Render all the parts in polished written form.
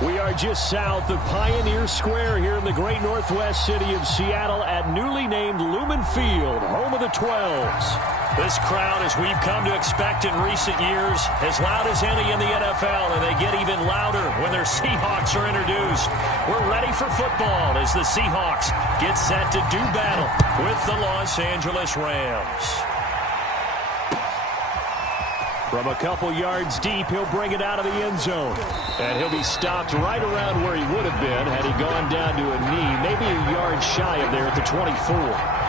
We are just south of Pioneer Square here in the great northwest city of Seattle at newly named Lumen Field, home of the 12s. This crowd, as we've come to expect in recent years, as loud as any in the NFL, and they get even louder when their Seahawks are introduced. We're ready for football as the Seahawks get set to do battle with the Los Angeles Rams. From a couple yards deep, he'll bring it out of the end zone. And he'll be stopped right around where he would have been had he gone down to a knee, maybe a yard shy of there at the 24.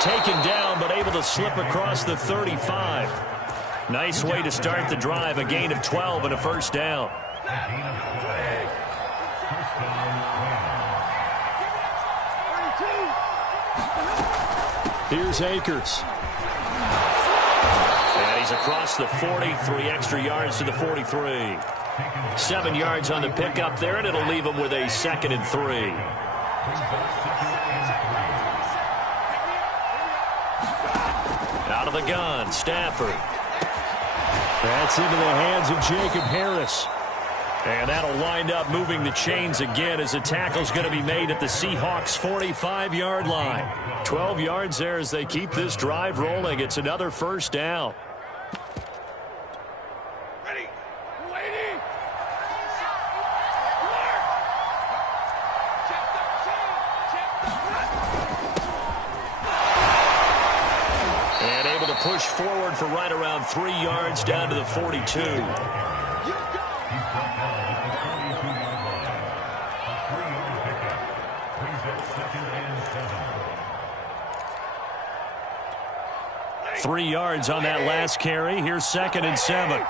Taken down, but able to slip across the 35. Nice way to start the drive, a gain of 12 and a first down. Here's Akers. And he's across the 40, 3 extra yards to the 43. 7 yards on the pickup there, and it'll leave him with a 2nd and 3. Out of the gun, Stafford. That's into the hands of Jacob Harris. And that'll wind up moving the chains again as the tackle's going to be made at the Seahawks' 45-yard line. 12 yards there as they keep this drive rolling. It's another first down. Push forward for right around 3 yards down to the 42. Three yards on that last carry. Here's 2nd and 7.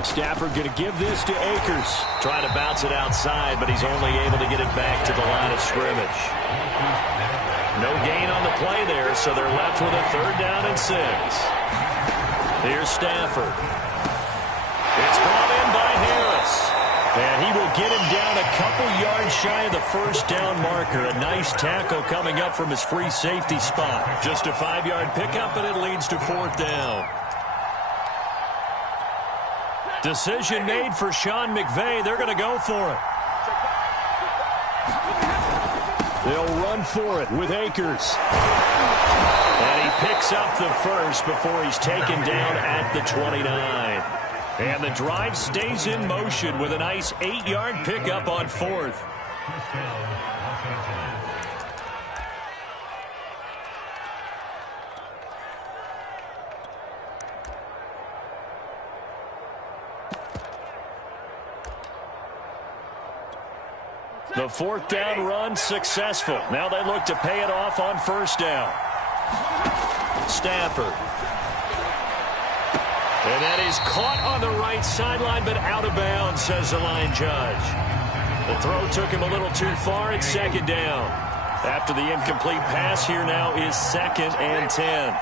Stafford going to give this to Akers. Trying to bounce it outside, but he's only able to get it back to the line of scrimmage. No gain on the play there, so they're left with a 3rd down and 6. Here's Stafford. It's brought in by Harris. And he will get him down a couple yards shy of the first down marker. A nice tackle coming up from his free safety spot. Just a 5-yard pickup, and it leads to 4th down. Decision made for Sean McVay. They're going to go for it. They'll run for it with Akers. And he picks up the first before he's taken down at the 29. And the drive stays in motion with a nice 8-yard pickup on 4th. The 4th down run successful. Now they look to pay it off on 1st down. Stafford. And that is caught on the right sideline, but out of bounds, says the line judge. The throw took him a little too far at 2nd down. After the incomplete pass, here now is 2nd and 10.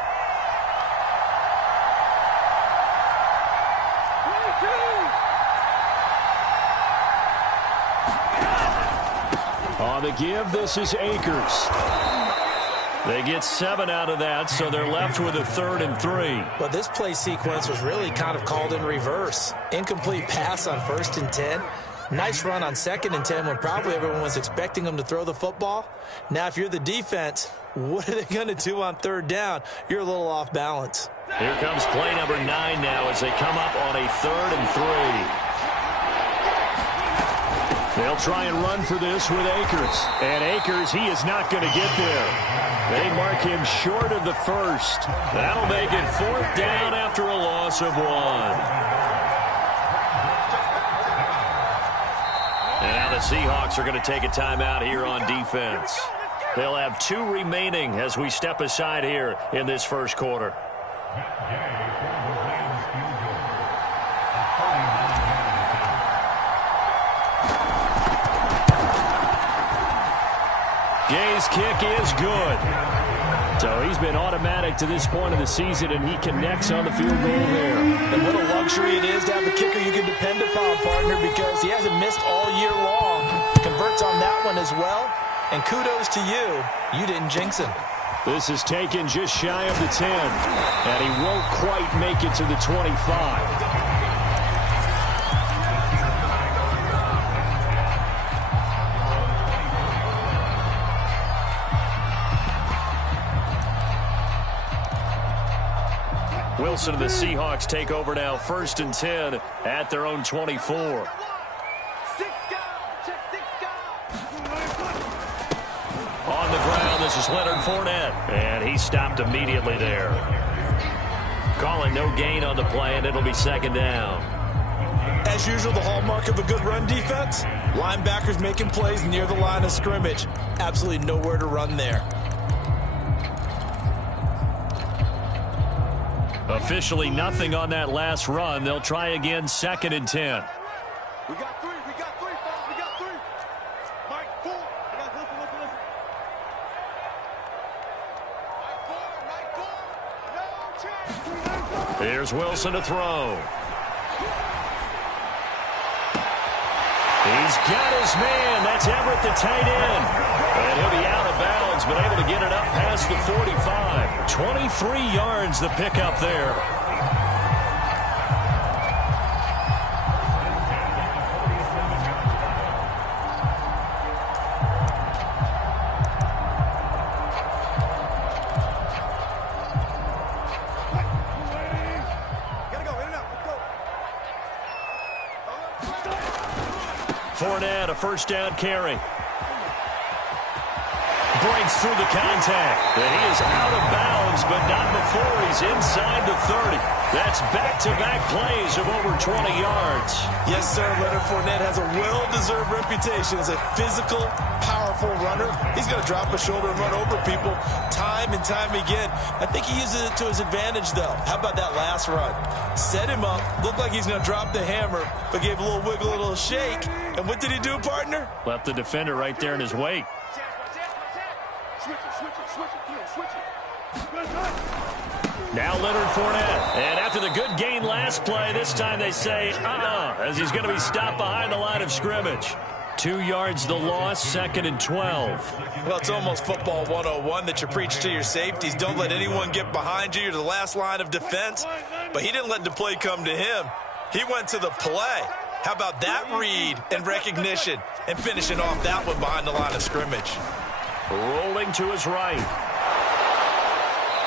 On the give, this is Akers. They get 7 out of that, so they're left with a 3rd and 3. But this play sequence was really kind of called in reverse. Incomplete pass on 1st and 10. Nice run on 2nd and 10 when probably everyone was expecting them to throw the football. Now, if you're the defense, what are they going to do on 3rd down? You're a little off balance. Here comes play number 9 now as they come up on a 3rd and 3. They'll try and run for this with Akers. And Akers, he is not going to get there. They mark him short of the first. That'll make it 4th down after a loss of 1. And now the Seahawks are going to take a timeout here on defense. They'll have 2 remaining as we step aside here in this first quarter. Gay's kick is good. So he's been automatic to this point of the season, and he connects on the field goal there. And what a luxury it is to have a kicker you can depend upon, partner, because he hasn't missed all year long. Converts on that one as well. And kudos to you. You didn't jinx him. This is taken just shy of the 10, and he won't quite make it to the 25. Wilson and the Seahawks take over now, 1st and 10 at their own 24. On the ground, this is Leonard Fournette, and he stopped immediately there. Calling no gain on the play, and it'll be 2nd down. As usual, the hallmark of a good run defense, linebackers making plays near the line of scrimmage. Absolutely nowhere to run there. Officially nothing on that last run. They'll try again, 2nd and 10. We got 3, fellas, we got 3. Mike, 4. Listen. Mike, 4, no chance. Here's Wilson to throw. He's got his man. That's Everett, the tight end. And he'll be out of bounds, but able to get it up past the 45. 23 yards the pickup there. Fournette, a 1st down carry. Breaks through the contact. And he is out of bounds, but not before he's inside the 30. That's back-to-back plays of over 20 yards. Yes, sir. Leonard Fournette has a well-deserved reputation as a physical, powerful runner. He's going to drop a shoulder and run over people time and time again. I think he uses it to his advantage, though. How about that last run? Set him up, looked like he's going to drop the hammer, but gave a little wiggle, a little shake. And what did he do, partner? Left the defender right there in his wake. Switch it. Now Leonard Fournette. And after the good gain last play, this time they say, as he's going to be stopped behind the line of scrimmage. 2 yards the loss, 2nd and 12. Well, it's almost football 101 that you preach to your safeties. Don't let anyone get behind you. You're the last line of defense. But he didn't let the play come to him. He went to the play. How about that read and recognition and finishing off that one behind the line of scrimmage? Rolling to his right.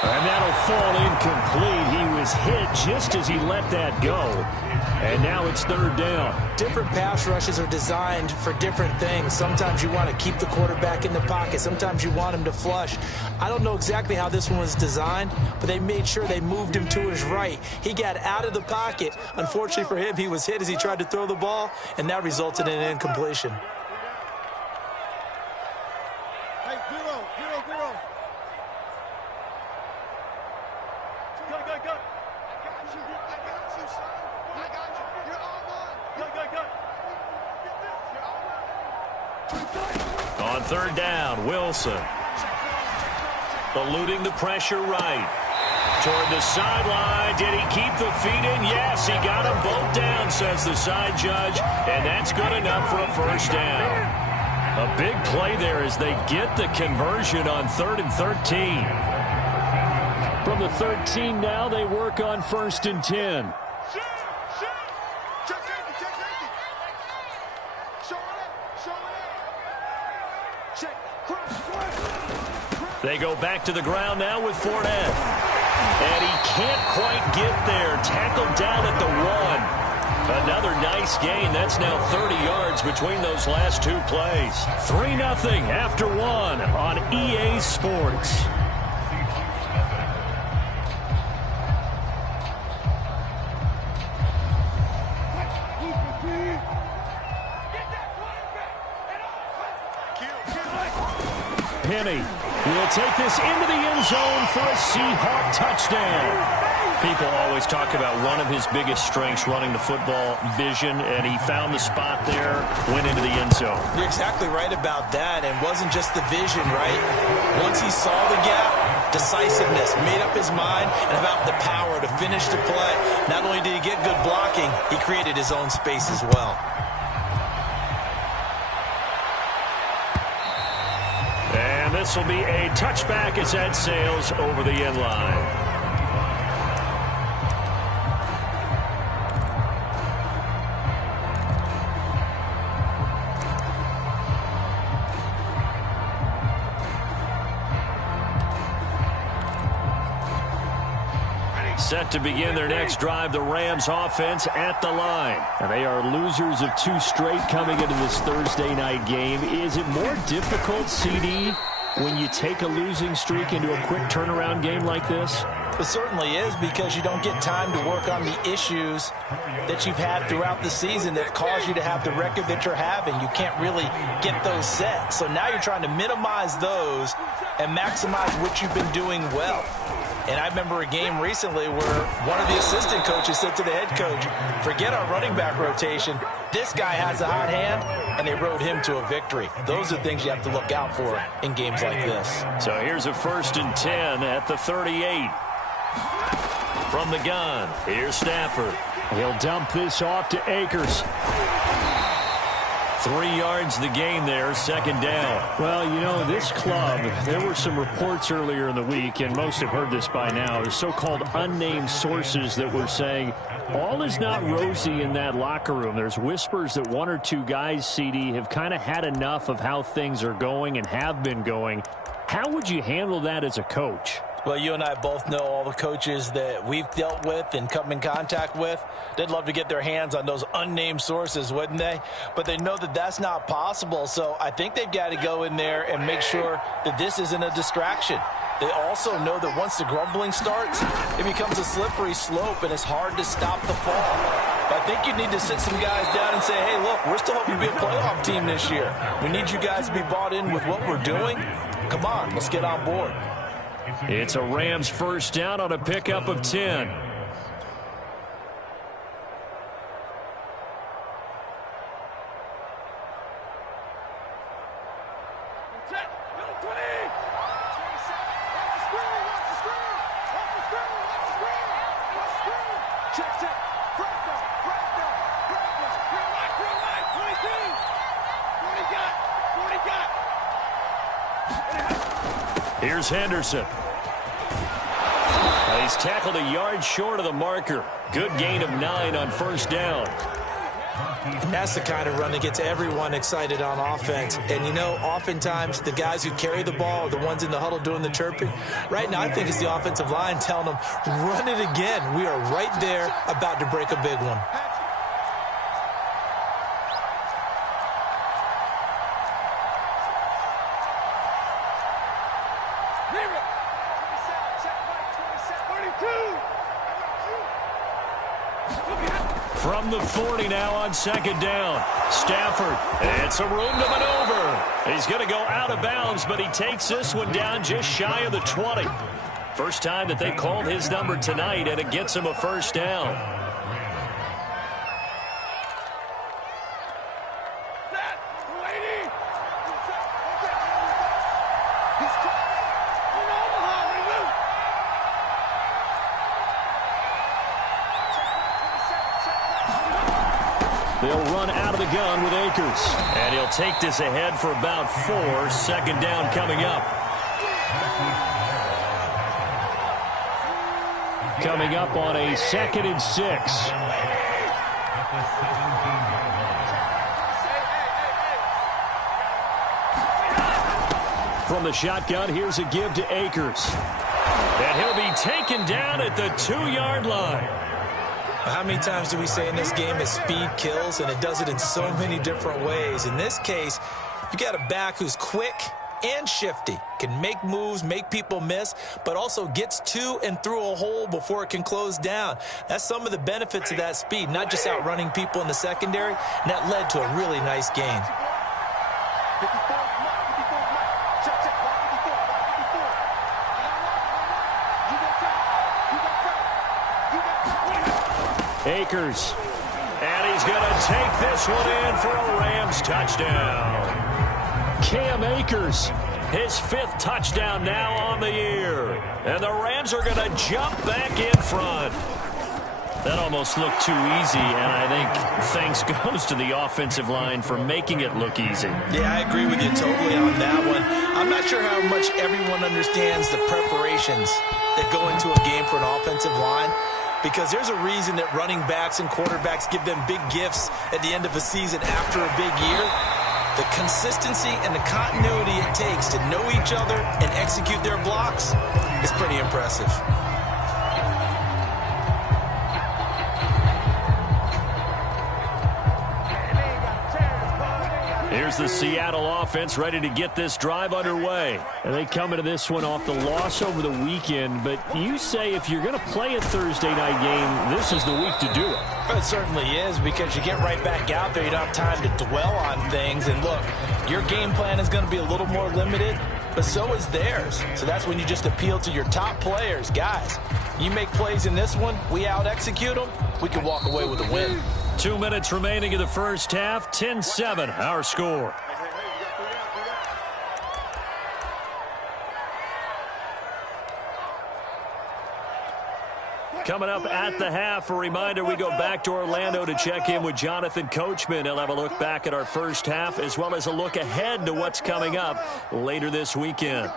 And that'll fall incomplete. He was hit just as he let that go. And now it's 3rd down. Different pass rushes are designed for different things. Sometimes you want to keep the quarterback in the pocket. Sometimes you want him to flush. I don't know exactly how this one was designed, but they made sure they moved him to his right. He got out of the pocket. Unfortunately for him, he was hit as he tried to throw the ball, and that resulted in an incompletion. Hey, zero. Go. I got you, son. I got you. You're all one. Go. On 3rd down, Wilson. Eluding the pressure right. Toward the sideline. Did he keep the feet in? Yes, he got them both down, says the side judge. And that's good enough for a 1st down. A big play there as they get the conversion on 3rd and 13. From the 13 now, they work on 1st and 10. They go back to the ground now with Fournette. And he can't quite get there. Tackled down at the 1. Another nice gain. That's now 30 yards between those last 2 plays. 3-0 after 1 on EA Sports. Kenny will take this into the end zone for a Seahawk touchdown. People always talk about one of his biggest strengths running the football, vision, and he found the spot there, went into the end zone. You're exactly right about that, and wasn't just the vision, right? Once he saw the gap, decisiveness, made up his mind, and about the power to finish the play. Not only did he get good blocking, he created his own space as well. And this will be a touchback as that sails over the end line. Set to begin their next drive, the Rams offense at the line. And they are losers of 2 straight coming into this Thursday night game. Is it more difficult, CD, when you take a losing streak into a quick turnaround game like this? It certainly is, because you don't get time to work on the issues that you've had throughout the season that cause you to have the record that you're having. You can't really get those set. So now you're trying to minimize those and maximize what you've been doing well. And I remember a game recently where one of the assistant coaches said to the head coach, forget our running back rotation. This guy has a hot hand, and they rode him to a victory. Those are things you have to look out for in games like this. So here's a 1st and 10 at the 38. From the gun, here's Stafford. He'll dump this off to Akers. 3 yards the gain there, 2nd down. Well, you know, this club, there were some reports earlier in the week, and most have heard this by now, the so-called unnamed sources that were saying all is not rosy in that locker room. There's whispers that 1 or 2 guys, CD, have kind of had enough of how things are going and have been going. How would you handle that as a coach? Well, you and I both know all the coaches that we've dealt with and come in contact with. They'd love to get their hands on those unnamed sources, wouldn't they? But they know that that's not possible, so I think they've got to go in there and make sure that this isn't a distraction. They also know that once the grumbling starts, it becomes a slippery slope, and it's hard to stop the fall. But I think you need to sit some guys down and say, hey, look, we're still hoping to be a playoff team this year. We need you guys to be bought in with what we're doing. Come on, let's get on board. It's a Rams 1st down on a pickup of 10. Here's Henderson. He's tackled a yard short of the marker. Good gain of 9 on 1st down. And that's the kind of run that gets everyone excited on offense. And, you know, oftentimes the guys who carry the ball are the ones in the huddle doing the chirping. Right now, I think it's the offensive line telling them, run it again. We are right there about to break a big one. From the 40 now on 2nd down. Stafford, it's a room to maneuver. He's going to go out of bounds, but he takes this one down just shy of the 20. First time that they called his number tonight, and it gets him a 1st down. They'll run out of the gun with Akers. And he'll take this ahead for about 4. 2nd down coming up. Coming up on a 2nd and 6. From the shotgun, here's a give to Akers. And he'll be taken down at the 2-yard line. How many times do we say in this game that speed kills, and it does it in so many different ways? In this case, you got a back who's quick and shifty, can make moves, make people miss, but also gets to and through a hole before it can close down. That's some of the benefits of that speed, not just outrunning people in the secondary, and that led to a really nice gain. Akers. And he's going to take this one in for a Rams touchdown. Cam Akers, his 5th touchdown now on the year. And the Rams are going to jump back in front. That almost looked too easy, and I think thanks goes to the offensive line for making it look easy. Yeah, I agree with you totally on that one. I'm not sure how much everyone understands the preparations that go into a game for an offensive line, because there's a reason that running backs and quarterbacks give them big gifts at the end of a season after a big year. The consistency and the continuity it takes to know each other and execute their blocks is pretty impressive. Here's the Seattle offense ready to get this drive underway. And they come into this one off the loss over the weekend. But you say if you're going to play a Thursday night game, this is the week to do it. It certainly is, because you get right back out there. You don't have time to dwell on things. And look, your game plan is going to be a little more limited, but so is theirs. So that's when you just appeal to your top players. Guys, you make plays in this one, we out-execute them, we can walk away with a win. 2 minutes remaining in the first half. 10-7, our score. Coming up at the half, a reminder, we go back to Orlando to check in with Jonathan Coachman. He'll have a look back at our first half, as well as a look ahead to what's coming up later this weekend.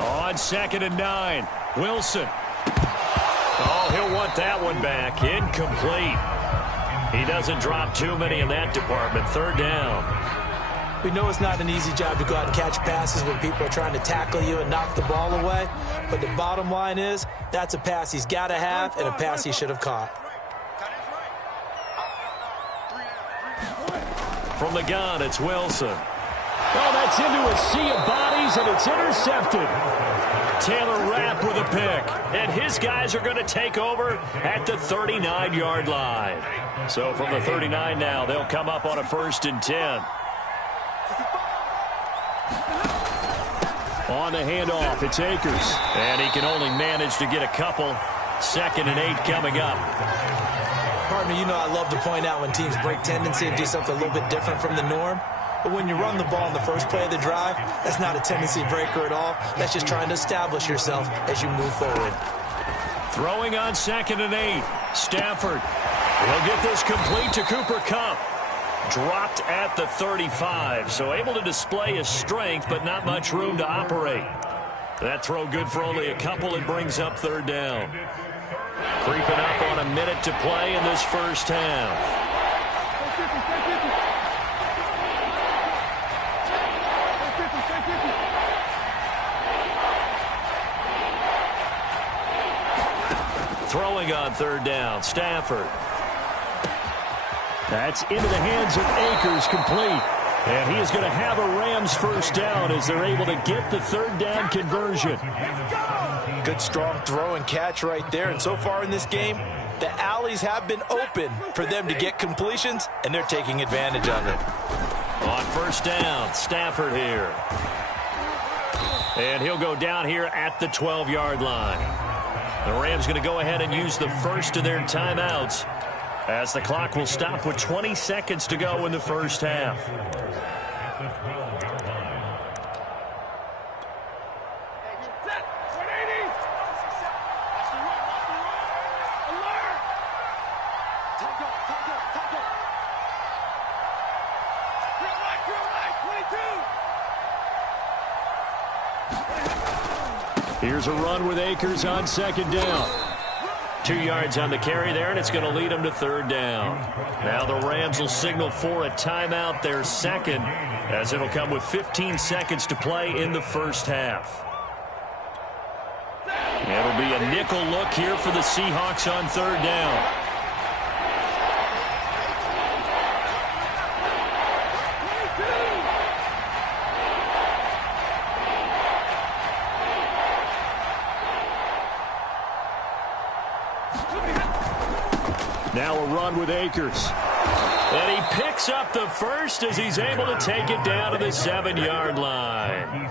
On 2nd and 9, Wilson. Oh, he'll want that one back. Incomplete. He doesn't drop too many in that department. 3rd down. We know it's not an easy job to go out and catch passes when people are trying to tackle you and knock the ball away. But the bottom line is, that's a pass he's got to have and a pass he should have caught. From the gun, it's Wilson. Oh, that's into a sea of bodies, and it's intercepted. Taylor Rapp with a pick. And his guys are going to take over at the 39-yard line. So from the 39 now, they'll come up on a 1st and 10. On the handoff, it's Akers. And he can only manage to get a couple. 2nd and 8 coming up. Partner, you know I love to point out when teams break tendency and do something a little bit different from the norm. But when you run the ball in the first play of the drive, that's not a tendency breaker at all. That's just trying to establish yourself as you move forward. Throwing on 2nd and 8. Stafford will get this complete to Cooper Kupp. Dropped at the 35, so able to display his strength, but not much room to operate. That throw good for only a couple. It brings up 3rd down. Creeping up on a minute to play in this first half. Throwing on 3rd down, Stafford. That's into the hands of Akers, complete. And he is going to have a Rams 1st down as they're able to get the 3rd down conversion. Good strong throw and catch right there. And so far in this game, the alleys have been open for them to get completions, and they're taking advantage of it. On 1st down, Stafford here. And he'll go down here at the 12-yard line. The Rams going to go ahead and use the first of their timeouts, as the clock will stop with 20 seconds to go in the first half. Here's a run with Akers on 2nd down. 2 yards on the carry there, and it's going to lead them to 3rd down. Now the Rams will signal for a timeout, their 2nd, as it'll come with 15 seconds to play in the first half. It'll be a nickel look here for the Seahawks on 3rd down. Now a run with Akers. And he picks up the first as he's able to take it down to the 7-yard line.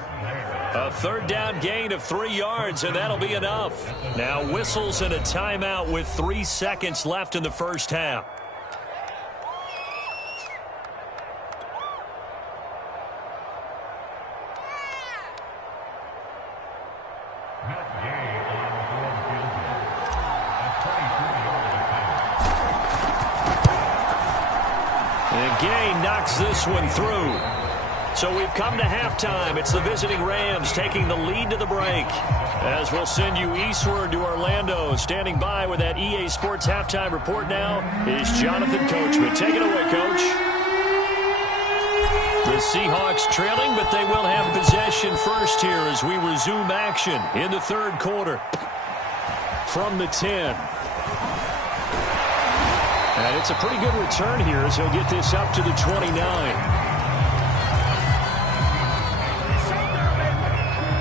A third down gain of 3 yards, and that'll be enough. Now whistles and a timeout with 3 seconds left in the first half. And Gay knocks this one through. So we've come to halftime. It's the visiting Rams taking the lead to the break. As we'll send you eastward to Orlando. Standing by with that EA Sports halftime report now is Jonathan Coachman. Take it away, Coach. The Seahawks trailing, but they will have possession first here as we resume action in the third quarter. From the 10. And it's a pretty good return here as he'll get this up to the 29.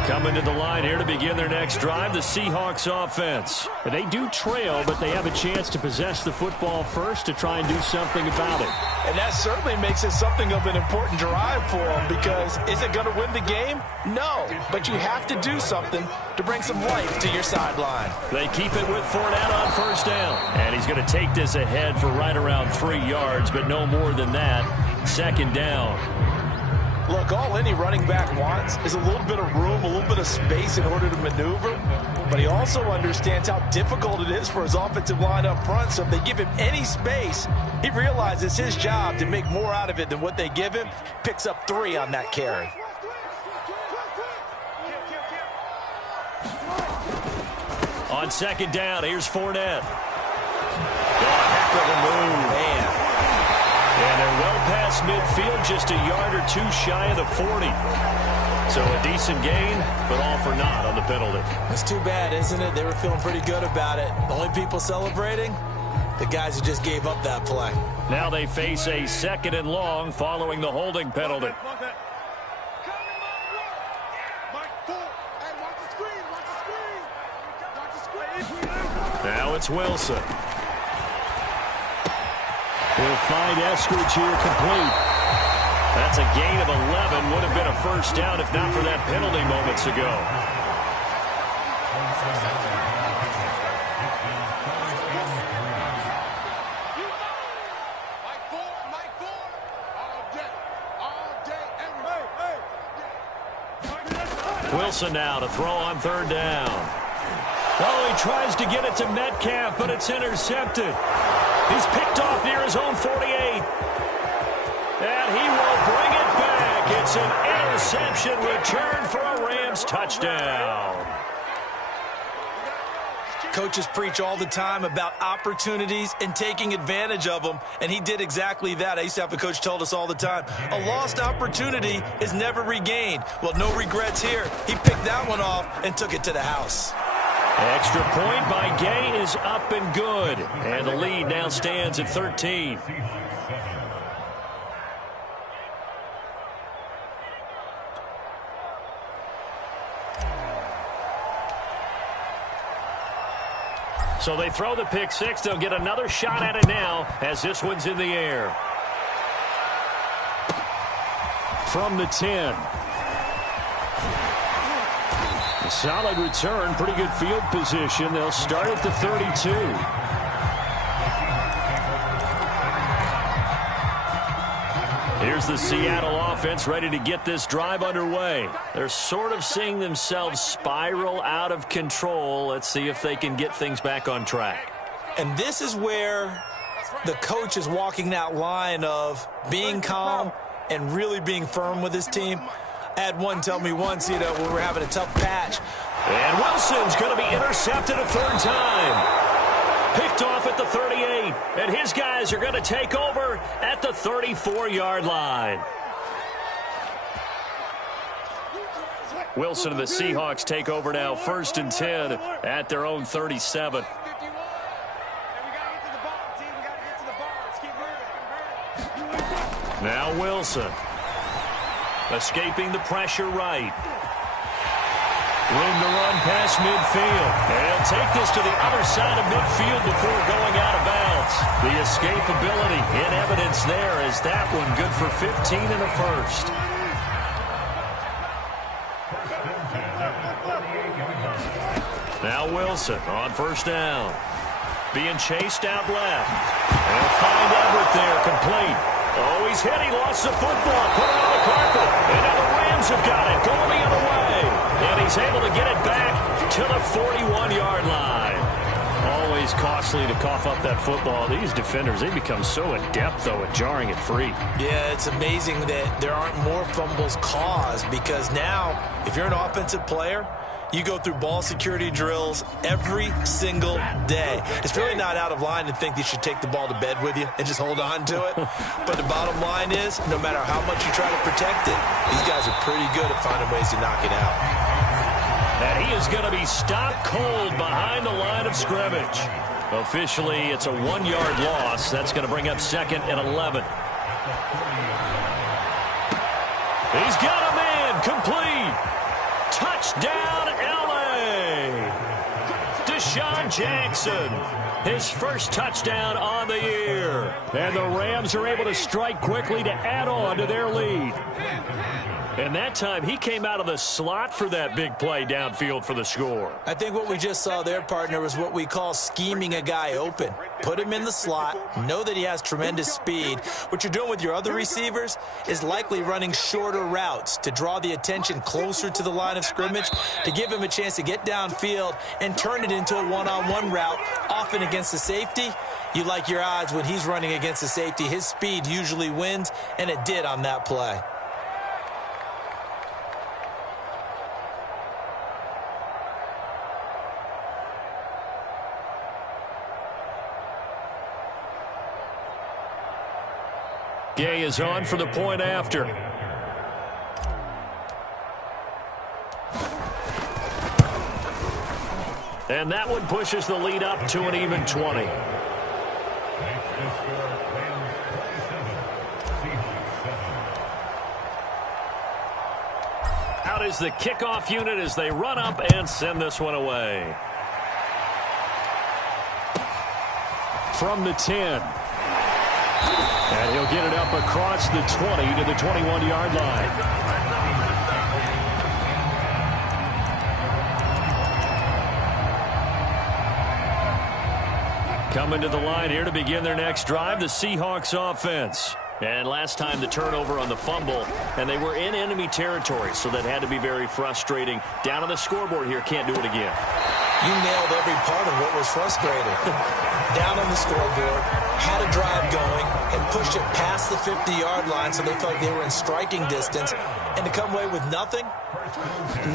Coming to the line here to begin their next drive, the Seahawks offense. They do trail, but they have a chance to possess the football first to try and do something about it. And that certainly makes it something of an important drive for them, because is it going to win the game? No, but you have to do something to bring some life to your sideline. They keep it with Fournette on first down. And he's going to take this ahead for right around 3 yards, but no more than that. Second down. Look, all any running back wants is a little bit of room, a little bit of space in order to maneuver. But he also understands how difficult it is for his offensive line up front. So if they give him any space, he realizes his job to make more out of it than what they give him. Picks up 3 on that carry. On second down, here's Fournette. Heck of a move. Man. And they're well past midfield, just a yard or 2 shy of the 40. So a decent gain, but all for naught on the penalty. It's too bad, isn't it? They were feeling pretty good about it. The only people celebrating, the guys who just gave up that play. Now they face a 2nd and long following the holding penalty. Now it's Wilson. He'll find Eskridge here complete. That's a gain of 11. Would have been a first down if not for that penalty moments ago. Wilson now to throw on third down. Oh, he tries to get it to Metcalf, but it's intercepted. He's picked off near his own 48. And he will bring it back. It's an interception return for a Rams touchdown. Coaches preach all the time about opportunities and taking advantage of them, and he did exactly that. I used to have a coach told us all the time, a lost opportunity is never regained. Well, no regrets here. He picked that one off and took it to the house. Extra point by Gay is up and good. And the lead now stands at 13. So they throw the pick six. They'll get another shot at it now as this one's in the air. From the 10. A solid return, pretty good field position. They'll start at the 32. Here's the Seattle offense ready to get this drive underway. They're sort of seeing themselves spiral out of control. Let's see if they can get things back on track. And this is where the coach is walking that line of being calm and really being firm with his team. I had one tell me once, when we were having a tough patch. And Wilson's going to be intercepted a third time. Picked off at the 38. And his guys are going to take over at the 34-yard line. Wilson and the Seahawks take over now, 1st and 10 at their own 37. Now Wilson. Escaping the pressure right. Room to run past midfield. And he'll take this to the other side of midfield before going out of bounds. The escapability in evidence there as that one good for 15 and a first. Now Wilson on first down. Being chased out left. They'll find Everett there, complete. Oh, he's hit. He lost the football. Put it on the carpet. And now the Rams have got it. Going the other way. And he's able to get it back to the 41-yard line. Always costly to cough up that football. These defenders, they become so adept, though, at jarring it free. Yeah, it's amazing that there aren't more fumbles caused, because now, if you're an offensive player, you go through ball security drills every single day. It's really not out of line to think you should take the ball to bed with you and just hold on to it. But the bottom line is, no matter how much you try to protect it, these guys are pretty good at finding ways to knock it out. And he is going to be stopped cold behind the line of scrimmage. Officially, it's a 1-yard loss. That's going to bring up 2nd and 11. He's got a man, complete. Touchdown, L.A. Deshaun Jackson, his first touchdown on the year. And the Rams are able to strike quickly to add on to their lead. And that time, he came out of the slot for that big play downfield for the score. I think what we just saw there, partner, is what we call scheming a guy open. Put him in the slot, know that he has tremendous speed. What you're doing with your other receivers is likely running shorter routes to draw the attention closer to the line of scrimmage, to give him a chance to get downfield and turn it into a one-on-one route, often against the safety. You like your odds when he's running against the safety. His speed usually wins, and it did on that play. Gay is on for the point after. And that one pushes the lead up to an even 20. Out is the kickoff unit as they run up and send this one away. From the 10. And he'll get it up across the 20 to the 21-yard line. Coming to the line here to begin their next drive, the Seahawks offense. And last time the turnover on the fumble, and they were in enemy territory, so that had to be very frustrating. Down on the scoreboard here, can't do it again. You nailed every part of what was frustrating. Down on the scoreboard, had a drive going, and pushed it past the 50-yard line so they felt like they were in striking distance. And to come away with nothing,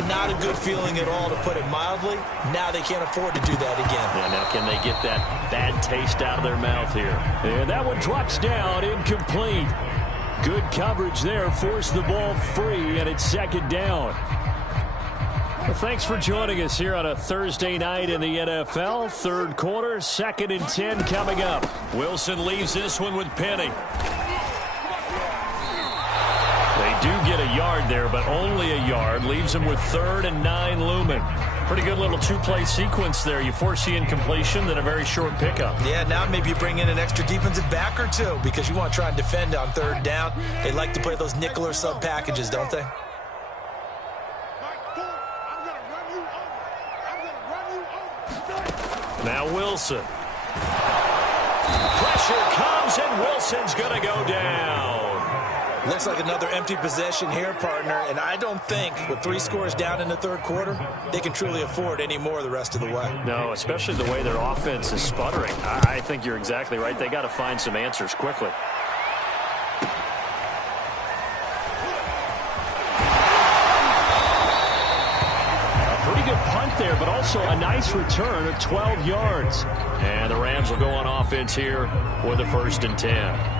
not a good feeling at all, to put it mildly. Now they can't afford to do that again. Yeah, now can they get that bad taste out of their mouth here? And that one drops down, incomplete. Good coverage there, forced the ball free, and it's 2nd down. Well, thanks for joining us here on a Thursday night in the NFL. 3rd quarter, 2nd and 10 coming up. Wilson leaves this one with Penny. They do get a yard there, but only a yard. Leaves them with 3rd and 9 looming. Pretty good little two-play sequence there. You force the incompletion, then a very short pickup. Yeah, now maybe you bring in an extra defensive back or two, because you want to try and defend on 3rd down. They like to play those nickel or sub packages, don't they? Now Wilson. Pressure comes, and Wilson's going to go down. Looks like another empty possession here, partner, and I don't think with 3 scores down in the 3rd quarter, they can truly afford any more the rest of the way. No, especially the way their offense is sputtering. I think you're exactly right. They got to find some answers quickly. Good punt there, but also a nice return of 12 yards. And the Rams will go on offense here with a 1st and 10.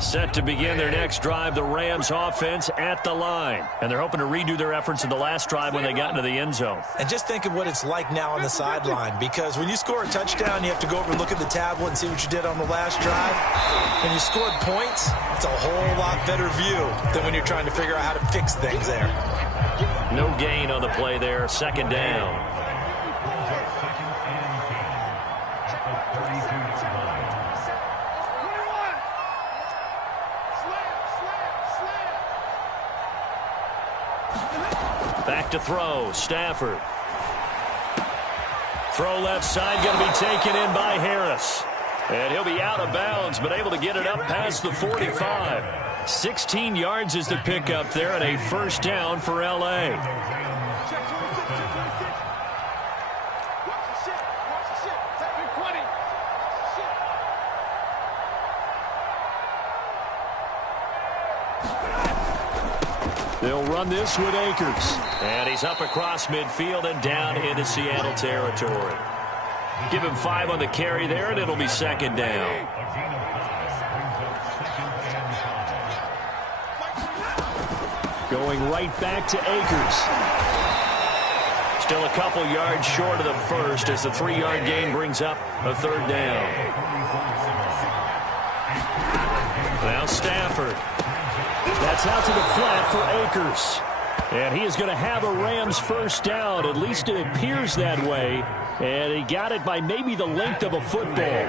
Set to begin their next drive, the Rams offense at the line. And they're hoping to redo their efforts in the last drive when they got into the end zone. And just think of what it's like now on the sideline, because when you score a touchdown, you have to go over and look at the tablet and see what you did on the last drive. When you scored points, it's a whole lot better view than when you're trying to figure out how to fix things there. No gain on the play there, 2nd down. Back to throw, Stafford. Throw left side, going to be taken in by Harris. And he'll be out of bounds, but able to get it up past the 45. 16 yards is the pickup there, and a first down for L.A. They'll run this with Akers. And he's up across midfield and down into Seattle territory. Give him 5 on the carry there, and it'll be second down. Going right back to Akers. Still a couple yards short of the first as the 3-yard gain brings up a third down. Now Stafford. That's out to the flat for Akers. And he is going to have a Rams first down. At least it appears that way. And he got it by maybe the length of a football.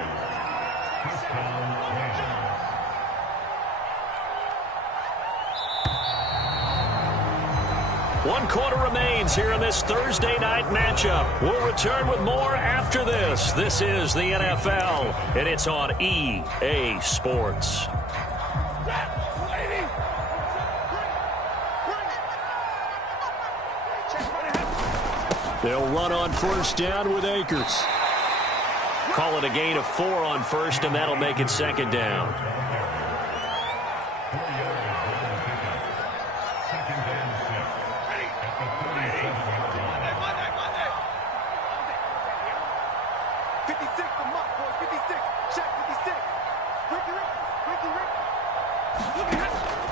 One quarter remains here in this Thursday night matchup. We'll return with more after this. This is the NFL, and it's on EA Sports. They'll run on first down with Akers. Call it a gain of 4 on first, and that'll make it second down.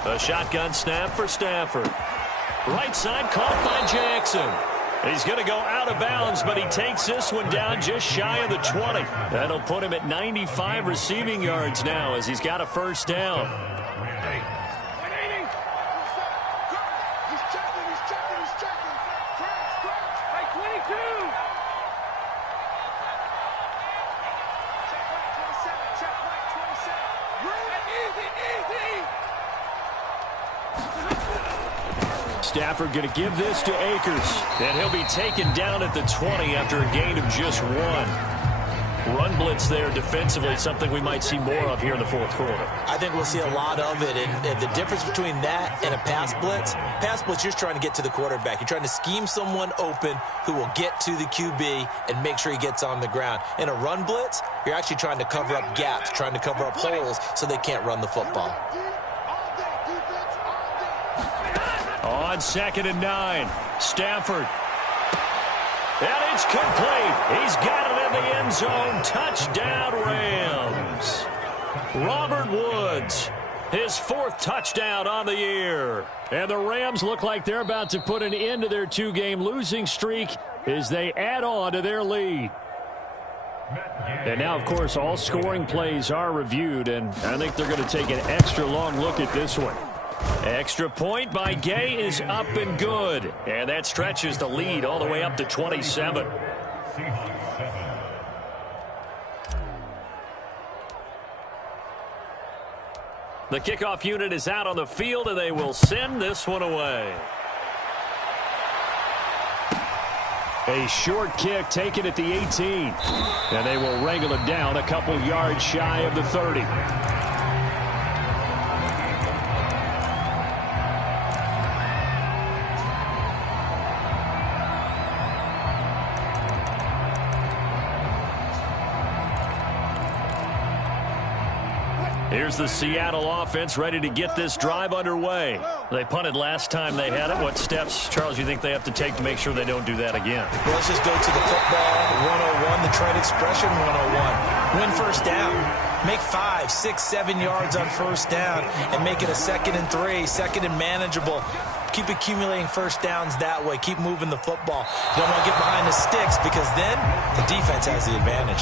A shotgun snap for Stafford. Right side caught by Jackson. He's going to go out of bounds, but he takes this one down just shy of the 20. That'll put him at 95 receiving yards now as he's got a first down. Stafford going to give this to Akers. And he'll be taken down at the 20 after a gain of just 1. Run blitz there defensively, something we might see more of here in the fourth quarter. I think we'll see a lot of it. And the difference between that and a pass blitz, you're trying to get to the quarterback. You're trying to scheme someone open who will get to the QB and make sure he gets on the ground. In a run blitz, you're actually trying to cover up gaps, trying to cover up holes so they can't run the football. On 2nd and 9, Stafford. And it's complete. He's got it in the end zone. Touchdown, Rams. Robert Woods, his 4th touchdown on the year. And the Rams look like they're about to put an end to their 2-game losing streak as they add on to their lead. And now, of course, all scoring plays are reviewed, and I think they're going to take an extra long look at this one. Extra point by Gay is up and good. And that stretches the lead all the way up to 27. The kickoff unit is out on the field, and they will send this one away. A short kick taken at the 18. And they will wrangle it down a couple yards shy of the 30. Here's the Seattle offense ready to get this drive underway. They punted last time they had it. What steps, Charles, you think they have to take to make sure they don't do that again? Well, let's just go to the football 101, the trade expression 101. Win first down. Make 5, 6, 7 yards on first down and make it a 2nd and 3, 2nd and manageable. Keep accumulating first downs that way. Keep moving the football. You don't want to get behind the sticks because then the defense has the advantage.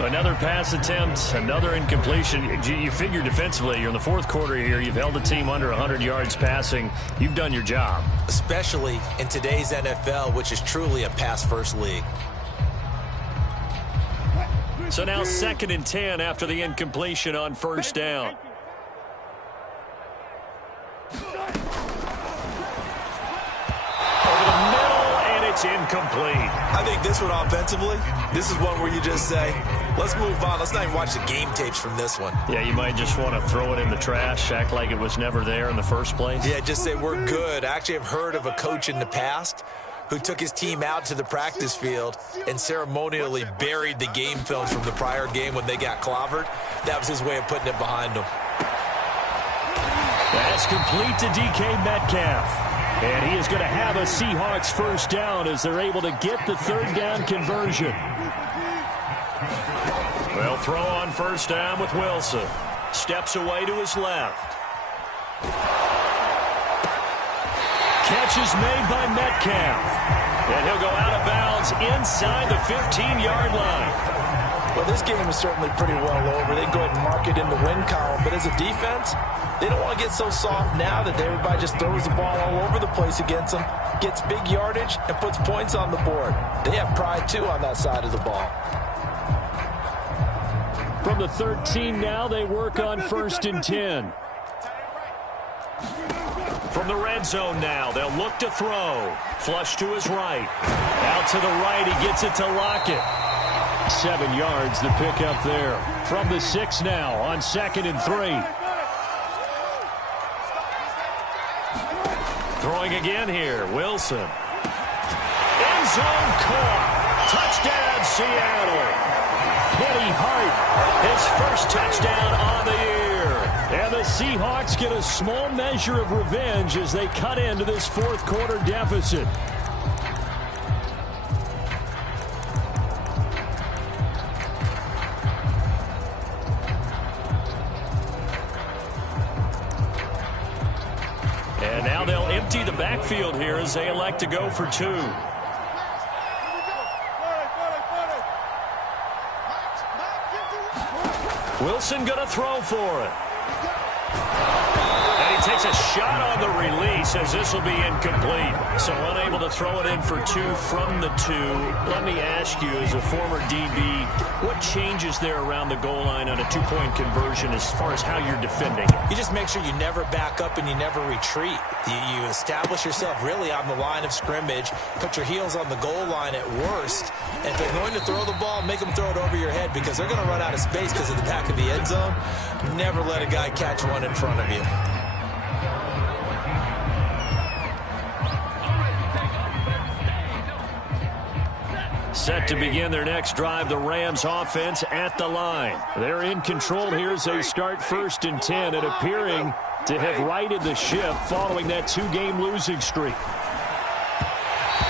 Another pass attempt, another incompletion. You figure defensively, you're in the fourth quarter here. You've held the team under 100 yards passing. You've done your job. Especially in today's NFL, which is truly a pass-first league. So now 2nd and 10 after the incompletion on first down. It's incomplete. I think this one offensively, this is one where you just say, let's move on. Let's not even watch the game tapes from this one. Yeah, you might just want to throw it in the trash, act like it was never there in the first place. Yeah, just say we're good. I actually have heard of a coach in the past who took his team out to the practice field and ceremonially buried the game films from the prior game when they got clobbered. That was his way of putting it behind them. That's complete to DK Metcalf. And he is going to have a Seahawks first down as they're able to get the third down conversion. They'll throw on first down with Wilson. Steps away to his left. Catch is made by Metcalf. And he'll go out of bounds inside the 15-yard line. Well, this game is certainly pretty well over. They can go ahead and mark it in the win column. But as a defense, they don't want to get so soft now that everybody just throws the ball all over the place against them, gets big yardage, and puts points on the board. They have pride, too, on that side of the ball. From the 13 now, they work on first and 10. From the red zone now, they'll look to throw. Flush to his right. Out to the right, he gets it to Lockett. 7 yards, the pick up there. From the 6 now on 2nd and 3. Throwing again here, Wilson. End zone caught. Touchdown, Seattle. Penny Hart, his first touchdown on the year. And the Seahawks get a small measure of revenge as they cut into this fourth quarter deficit. And now they'll empty the backfield here as they elect to go for 2. Wilson going to throw for it. And he takes a shot on the release as this will be incomplete. So unable to throw it in for 2 from the 2. Let me ask you, as a former DB, what changes there around the goal line on a 2-point conversion as far as how you're defending it? You just make sure you never back up and you never retreat. You establish yourself really on the line of scrimmage, put your heels on the goal line at worst, and if they're going to throw the ball, make them throw it over your head because they're going to run out of space because of the back of the end zone. Never let a guy catch one in front of you. Set to begin their next drive, the Rams offense at the line. They're in control here as they start first and 10 and appearing to have righted the ship following that 2-game losing streak.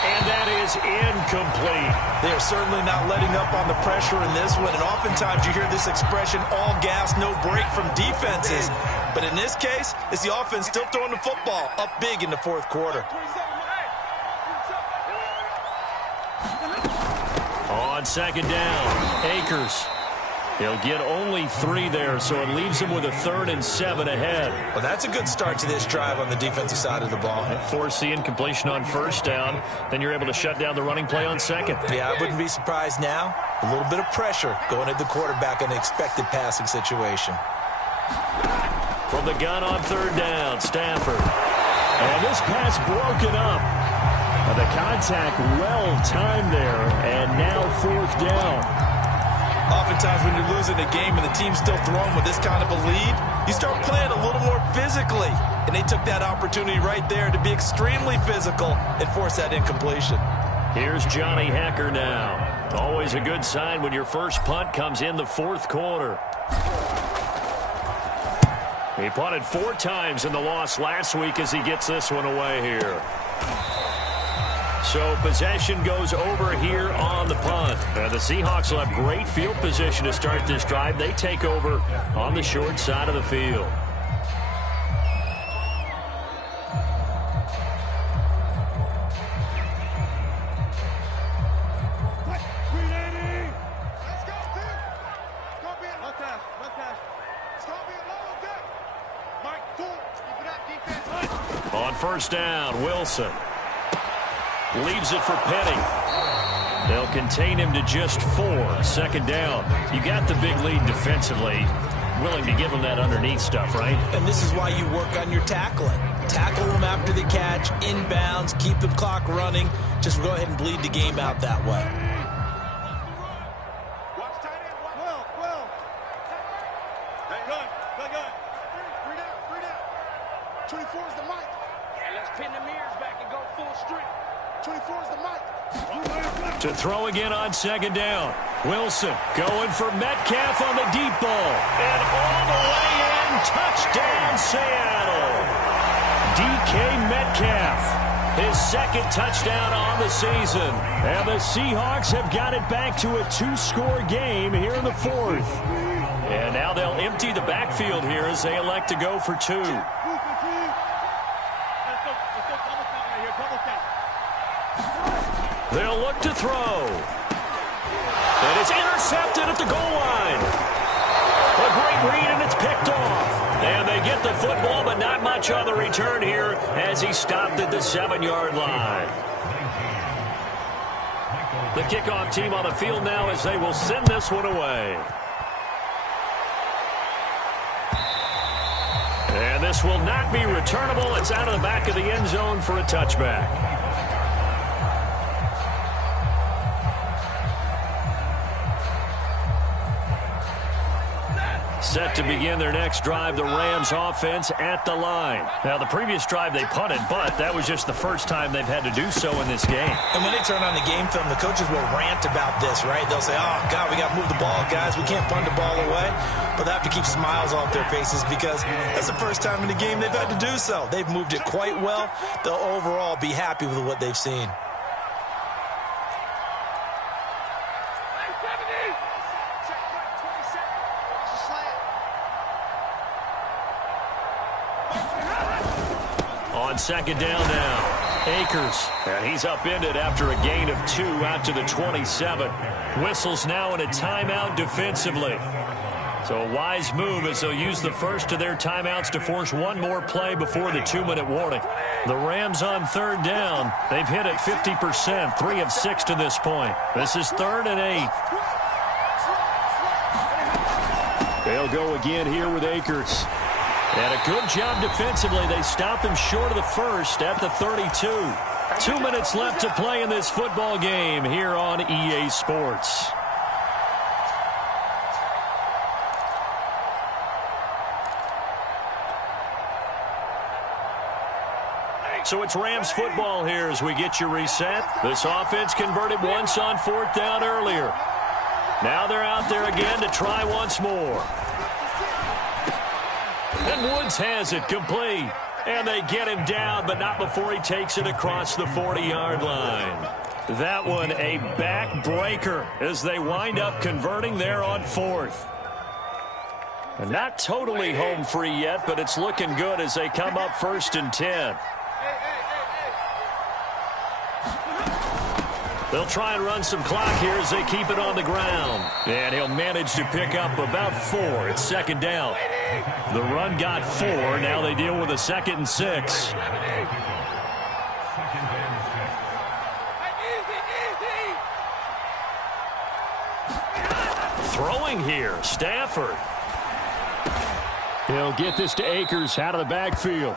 And that is incomplete. They are certainly not letting up on the pressure in this one, and oftentimes you hear this expression, all gas, no break from defenses. But in this case, it's the offense still throwing the football up big in the fourth quarter. On second down, Akers. He'll get only 3 there, so it leaves him with a 3rd and 7 ahead. Well, that's a good start to this drive on the defensive side of the ball. Force the incompletion on first down, then you're able to shut down the running play on second. Yeah, I wouldn't be surprised now. A little bit of pressure going at the quarterback in an expected passing situation. From the gun on 3rd down, Stafford. And this pass broken up. The contact well-timed there, and now 4th down. Oftentimes when you're losing a game and the team's still throwing with this kind of a lead, you start playing a little more physically. And they took that opportunity right there to be extremely physical and force that incompletion. Here's Johnny Hecker now. Always a good sign when your first punt comes in the fourth quarter. He punted 4 times in the loss last week as he gets this one away here. So possession goes over here on the punt. The Seahawks will have great field position to start this drive. They take over on the short side of the field. On first down, Wilson. Leaves it for Penny. They'll contain him to just 4. Second down. You got the big lead defensively. willing to give them that underneath stuff, right? And this is why you work on your tackling. Tackle them after the catch, inbounds, keep the clock running. Just go ahead and bleed the game out that way. Watch tight end. 12. Hey, run. 3 down. 24 is the mic. And let's pin the mirrors back and go full strength. 24 is the mic. To throw again on second down. Wilson going for Metcalf on the deep ball. And all the way in. Touchdown, Seattle. DK Metcalf, his second touchdown on the season. And the Seahawks have got it back to a 2-score game here in the fourth. And now they'll empty the backfield here as they elect to go for 2. They'll look to throw. And it's intercepted at the goal line. A great read, and it's picked off. And they get the football, but not much on the return here as he stopped at the 7-yard line. The kickoff team on the field now as they will send this one away. And this will not be returnable. It's out of the back of the end zone for a touchback. Set to begin their next drive, the Rams offense at the line. Now, the previous drive they punted, but that was just the first time they've had to do so in this game. And when they turn on the game film, the coaches will rant about this, right? They'll say, oh, God, we got to move the ball, guys. We can't punt the ball away. But they have to keep smiles off their faces because that's the first time in the game they've had to do so. They've moved it quite well. They'll overall be happy with what they've seen. On second down now, Akers. And he's upended after a gain of 2 out to the 27. Whistles now in a timeout defensively. So a wise move as they'll use the first of their timeouts to force one more play before the 2-minute warning. The Rams on third down. They've hit it 50%, 3 of 6 to this point. This is 3rd and 8. They'll go again here with Akers. And a good job defensively. They stop him short of the first at the 32. 2 minutes left to play in this football game here on EA Sports. So it's Rams football here as we get you reset. This offense converted once on 4th down earlier. Now they're out there again to try once more. And Woods has it complete. And they get him down, but not before he takes it across the 40-yard line. That one a backbreaker as they wind up converting there on 4th. And not totally home free yet, but it's looking good as they come up 1st and 10. They'll try and run some clock here as they keep it on the ground. And he'll manage to pick up about 4. It's 2nd down. The run got 4. Now they deal with a 2nd and 6. Throwing here, Stafford. He'll get this to Akers out of the backfield.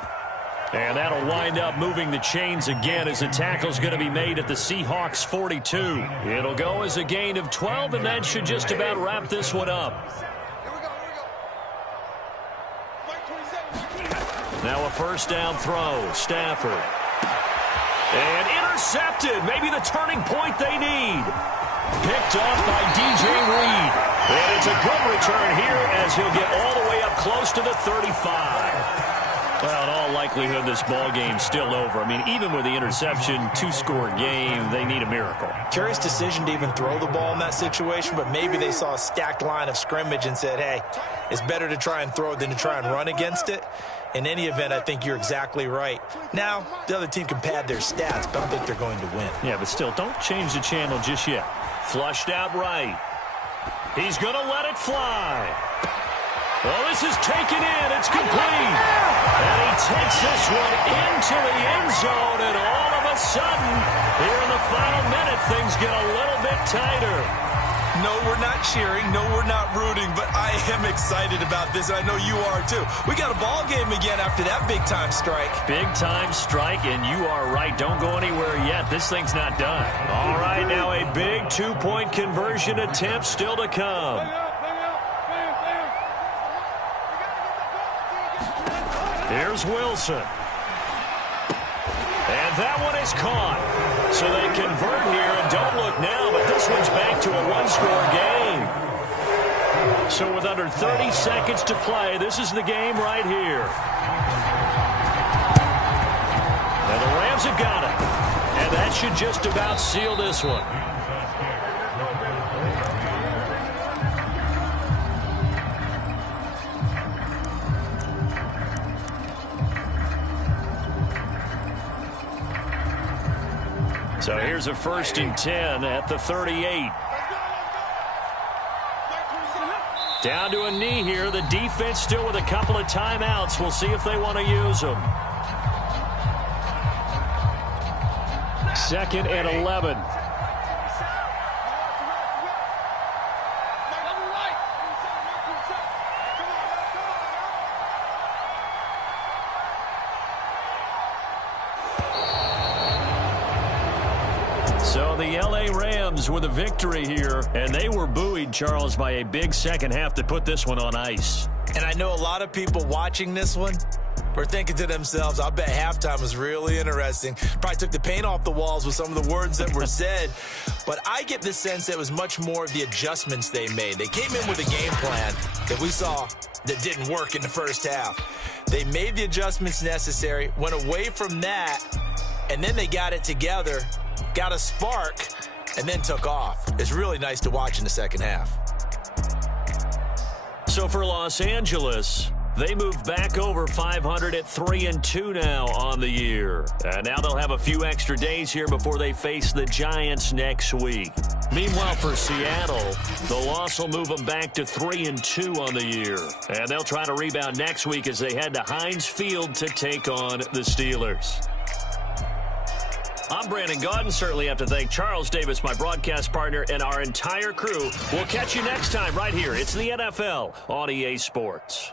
And that'll wind up moving the chains again as the tackle's going to be made at the Seahawks 42. It'll go as a gain of 12, and that should just about wrap this one up. Now a 1st down throw, Stafford. And intercepted, maybe the turning point they need. Picked off by DJ Reed. And it's a good return here as he'll get all the way up close to the 35. Well, in all likelihood, this ball game's still over. I mean, even with the interception, 2-score game, they need a miracle. Curious decision to even throw the ball in that situation, but maybe they saw a stacked line of scrimmage and said, hey, it's better to try and throw it than to try and run against it. In any event, I think you're exactly right. Now, the other team can pad their stats, but I don't think they're going to win. Yeah, but still, don't change the channel just yet. Flushed out right. He's going to let it fly. Well, this is taken in. It's complete. And he takes this one into the end zone, and all of a sudden, here in the final minute, things get a little bit tighter. No, we're not cheering. No, we're not rooting, but I am excited about this, and I know you are too. We got a ball game again after that big-time strike. Big-time strike, and you are right. Don't go anywhere yet. This thing's not done. All right, now a big two-point conversion attempt still to come. Here's Wilson. And that one is caught. So they convert here, and don't look now, but this one's back to a one-score game. So with under 30 seconds to play, this is the game right here. And the Rams have got it. And that should just about seal this one. So here's a 1st and 10 at the 38. Down to a knee here. The defense still with a couple of timeouts. We'll see if they want to use them. 2nd and 11. So the L.A. Rams with a victory here, and they were buoyed, Charles, by a big second half to put this one on ice. And I know a lot of people watching this one were thinking to themselves, I bet halftime was really interesting. Probably took the paint off the walls with some of the words that were said. But I get the sense that it was much more of the adjustments they made. They came in with a game plan that we saw that didn't work in the first half. They made the adjustments necessary, went away from that, and then they got it together, got a spark, and then took off. It's really nice to watch in the second half. So for Los Angeles, they moved back over 500 at 3-2 now on the year. And now they'll have a few extra days here before they face the Giants next week. Meanwhile, for Seattle, the loss will move them back to 3-2 on the year. And they'll try to rebound next week as they head to Heinz Field to take on the Steelers. I'm Brandon Gaudin. Certainly have to thank Charles Davis, my broadcast partner, and our entire crew. We'll catch you next time right here. It's the NFL on EA Sports.